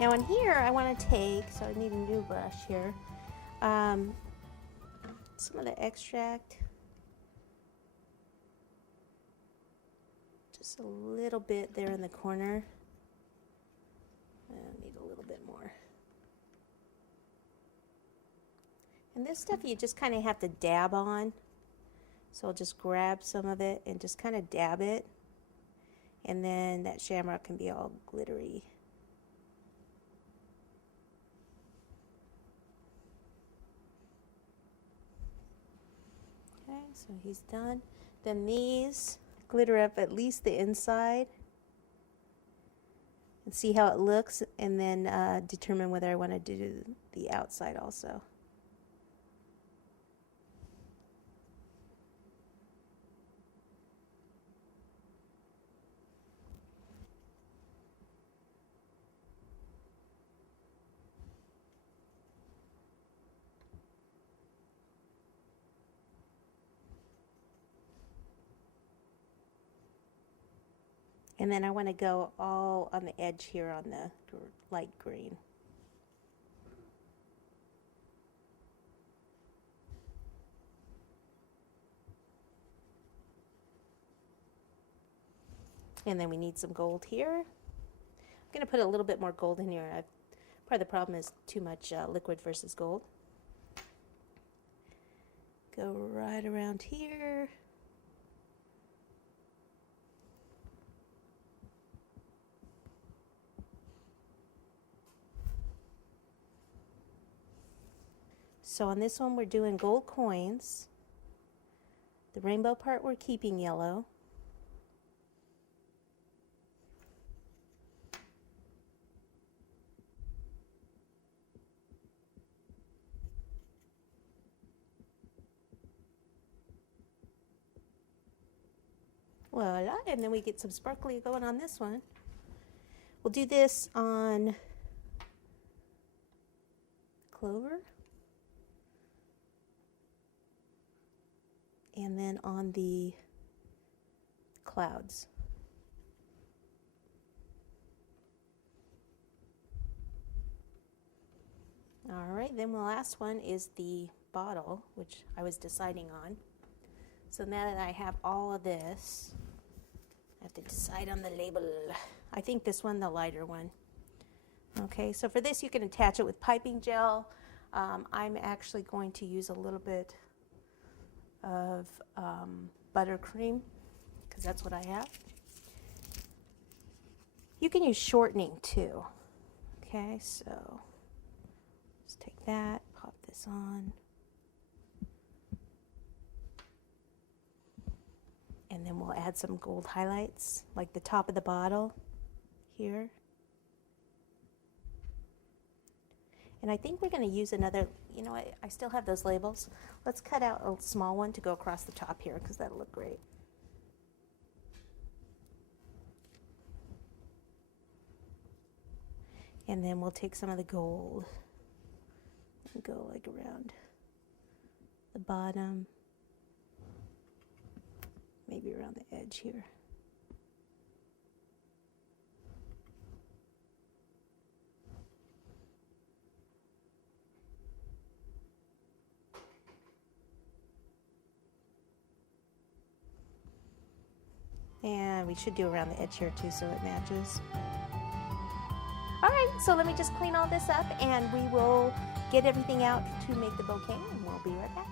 Now in here, I want to take, so I need a new brush here, some of the extract, just a little bit there in the corner. I need a little bit more. And this stuff you just kind of have to dab on. So I'll just grab some of it and just kind of dab it. And then that shamrock can be all glittery. Okay, so he's done. Then these glitter up at least the inside. And see how it looks, and then determine whether I want to do the outside also. And then I want to go all on the edge here on the light green. And then we need some gold here. I'm going to put a little bit more gold in here. Part of the problem is too much liquid versus gold. Go right around here. So on this one we're doing gold coins. The rainbow part we're keeping yellow. Voila, and then we get some sparkly going on this one. We'll do this on clover. And then on the clouds. All right, then the last one is the bottle, which I was deciding on. So now that I have all of this, I have to decide on the label. I think this one, the lighter one. Okay, so for this you can attach it with piping gel. I'm actually going to use a little bit of buttercream, because that's what I have. You can use shortening too. Okay, so just take that, pop this on, and then we'll add some gold highlights, like the top of the bottle here. And I think we're going to use another, you know, I still have those labels. Let's cut out a small one to go across the top here, because that'll look great. And then we'll take some of the gold and go like around the bottom, maybe around the edge here. And we should do around the edge here too, so it matches. All right, so let me just clean all this up and we will get everything out to make the bouquet, and we'll be right back.